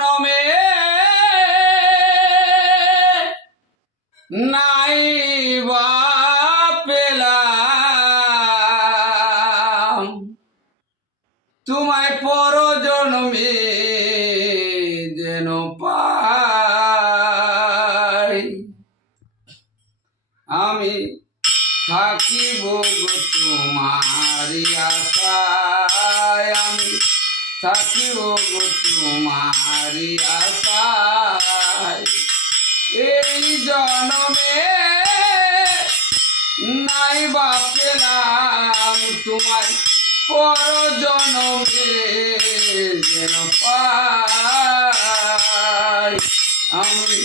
জনমে নাই বা পেলাম তোমায় পর জন্মে যেন পাই আমি থাকিব গো তোমারি আশায় আমি থাকিব গো তোমারি আশায় এই জনমে নাই বা পেলাম তোমায় পর জনমে যেন পাই আমি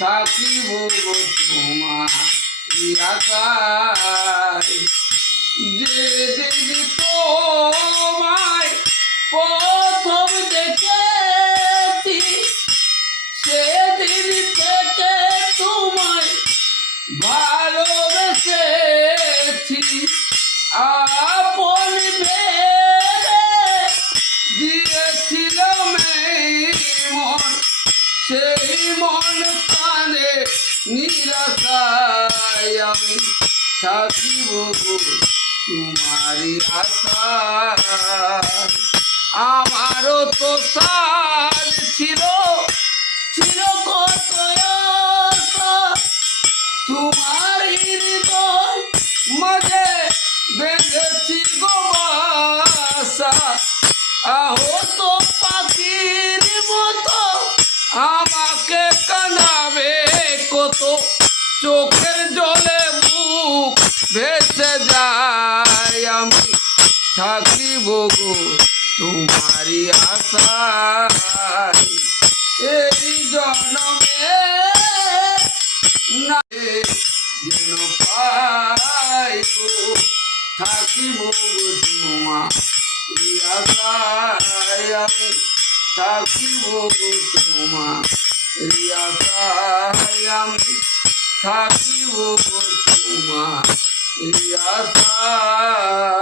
থাকিব গো তোমারি আশায় যেদিন তোমায় প্রথম দেখেছি সেদিন থেকে তোমায় ভালোবেসেছি আপন ভেবে দিয়েছিল মন সেই মন কাঁদে নিরাশায় আমি থাকিব গো তোমারি আশায় আমারও তো সাজ ছিল কত আশা তোমার হৃদয় মাঝে বেঁধেছি গো বাসা আহত পাখির মতো আমাকে কাঁদাবে কত চোখের জলে মুখ ভেসে যায় আমি থাকিব গো তোমারি আশায় এই জনমে না যেন পাই গো থাকিব গো তোমারি আশায় আমি থাকিব গো তোমারি আশায় আমি থাকিব গো তোমারি আশায়।